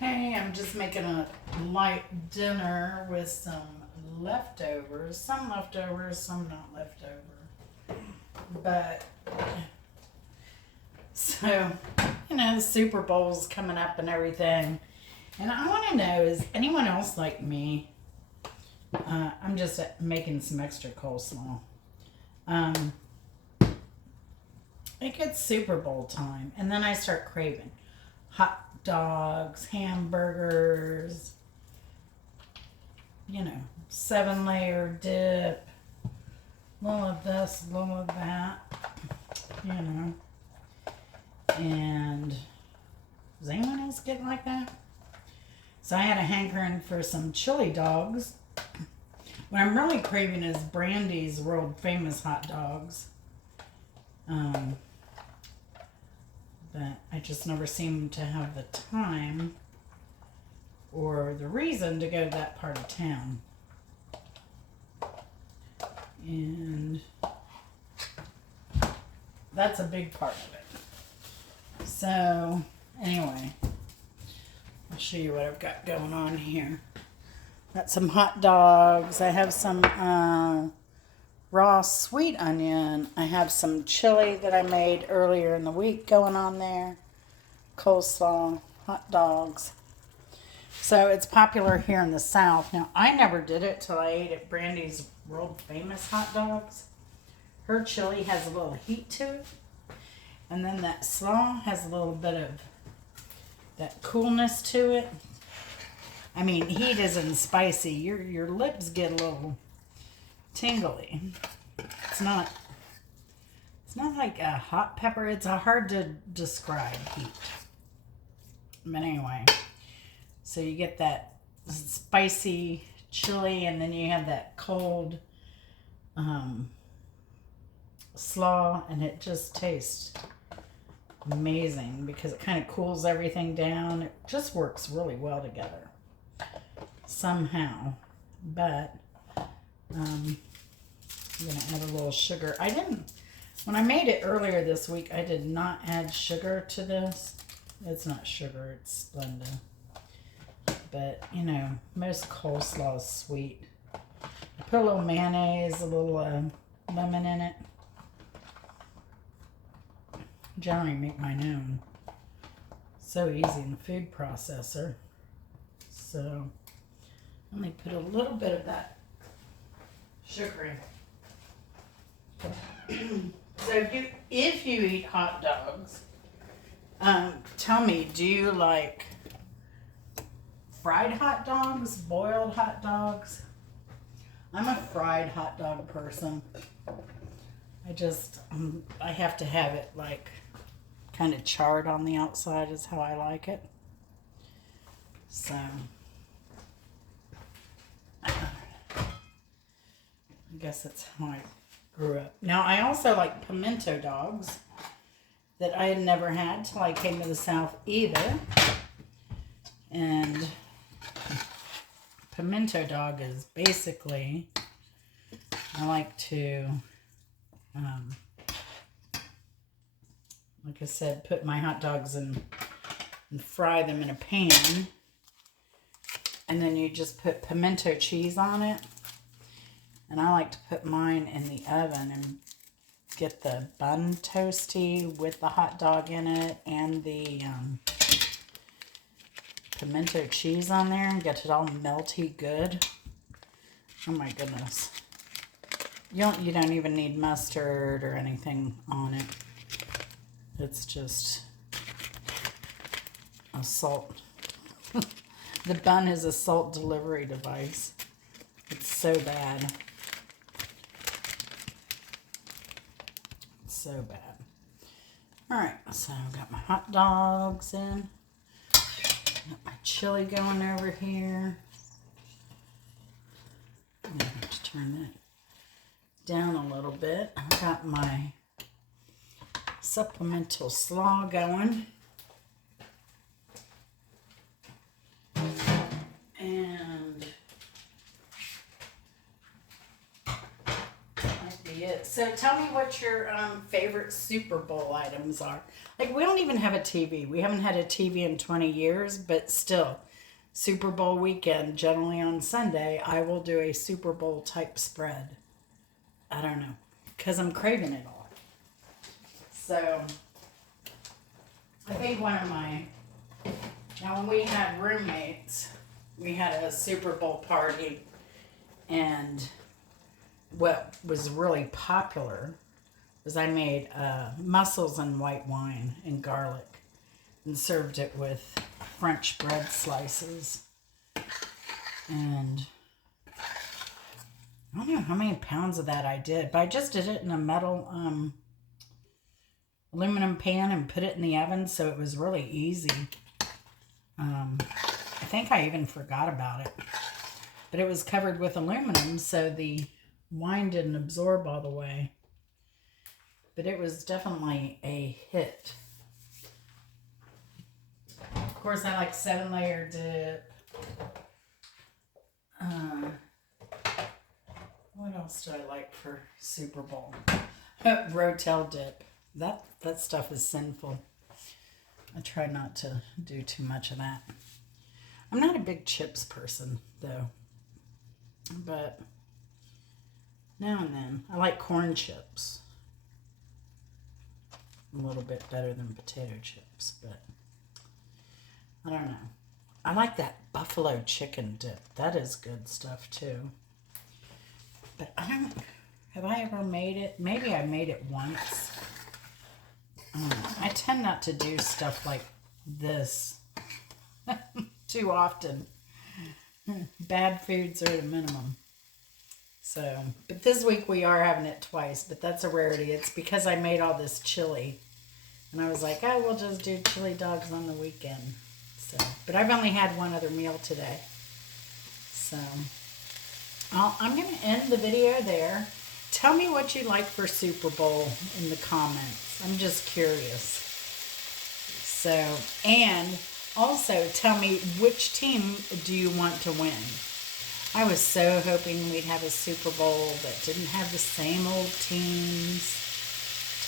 Hey, I'm just making a light dinner with some leftovers. Some leftovers, some not leftover. But, so, the Super Bowl's coming up and everything. And I want to know, is anyone else like me? I'm just making some extra coleslaw. Um, it gets Super Bowl time, and then I start craving hot dogs, hamburgers, 7-layer dip, a little of this, a little of that, you know. And does anyone else get like that? So I had a hankering for some chili dogs. What I'm really craving is Brandy's world famous hot dogs. But I just never seem to have the time or the reason to go to that part of town. And that's a big part of it. So, anyway, I'll show you what I've got going on here. Got some hot dogs. I have some raw sweet onion. I have some chili that I made earlier in the week going on there. Coleslaw, hot dogs. So it's popular here in the South. Now, I never did it till I ate at Brandy's world famous hot dogs. Her chili has a little heat to it. And then that slaw has a little bit of that coolness to it. I mean, heat isn't spicy. Your lips get a little tingly. It's not like a hot pepper. It's a hard to describe heat. But anyway, so you get that spicy chili, and then you have that cold slaw, and it just tastes amazing because it kind of cools everything down. It just works really well together somehow. But I'm going to add a little sugar. When I made it earlier this week, I did not add sugar to this. It's not sugar, it's Splenda. But, most coleslaw is sweet. I put a little mayonnaise, a little lemon in it. Generally make mine own. So easy in the food processor. So, let me put a little bit of that sugar in. So if you eat hot dogs, tell me, do you like fried hot dogs, boiled hot dogs? I'm a fried hot dog person. I have to have it like kind of charred on the outside is how I like it. So, I guess that's how I grew up. Now, I also like pimento dogs that I had never had till I came to the South either. And pimento dog is basically, I like to, like I said, put my hot dogs in and fry them in a pan. And then you just put pimento cheese on it. And I like to put mine in the oven and get the bun toasty with the hot dog in it and the pimento cheese on there and get it all melty good. Oh my goodness. You don't even need mustard or anything on it. It's just a salt. The bun is a salt delivery device. It's so bad. It's so bad. Alright, so I've got my hot dogs in. Got my chili going over here. I'm going to have to turn that down a little bit. I've got my supplemental slaw going. And might be it So tell me what your favorite Super Bowl items are. Like, we don't even have a TV. We haven't had a TV in 20 years, but still, Super Bowl weekend, generally on Sunday, I will do a Super Bowl type spread. I don't know, because I'm craving it all. So, I think one of my, now when we had roommates, we had a Super Bowl party, and what was really popular was I made mussels and white wine and garlic and served it with French bread slices. And I don't know how many pounds of that I did, but I just did it in a metal aluminum pan and put it in the oven, so it was really easy. I think I even forgot about it, but it was covered with aluminum, so the wine didn't absorb all the way. But it was definitely a hit. Of course, I like 7-layer dip. What else do I like for Super Bowl? Rotel dip. That stuff is sinful. I try not to do too much of that. I'm not a big chips person, though. But now and then, I like corn chips. A little bit better than potato chips, but I don't know. I like that buffalo chicken dip. That is good stuff, too. But I don't, have I ever made it? Maybe I made it once. I tend not to do stuff like this too often. Bad foods are at a minimum. So, but this week we are having it twice, but that's a rarity. It's because I made all this chili. And I was like, oh, we'll just do chili dogs on the weekend. So, but I've only had one other meal today. So, I'm going to end the video there. Tell me what you like for Super Bowl in the comments. I'm just curious. So, and also tell me which team do you want to win? I was so hoping we'd have a Super Bowl that didn't have the same old teams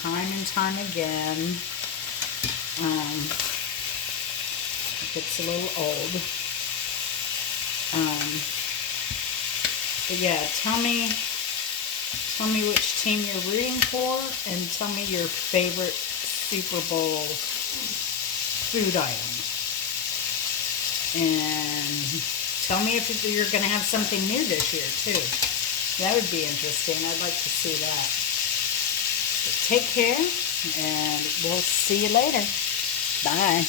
time and time again. It gets a little old. But yeah, tell me which team you're rooting for, and tell me your favorite Super Bowl food item. And tell me if you're going to have something new this year, too. That would be interesting. I'd like to see that. So take care, and we'll see you later. Bye.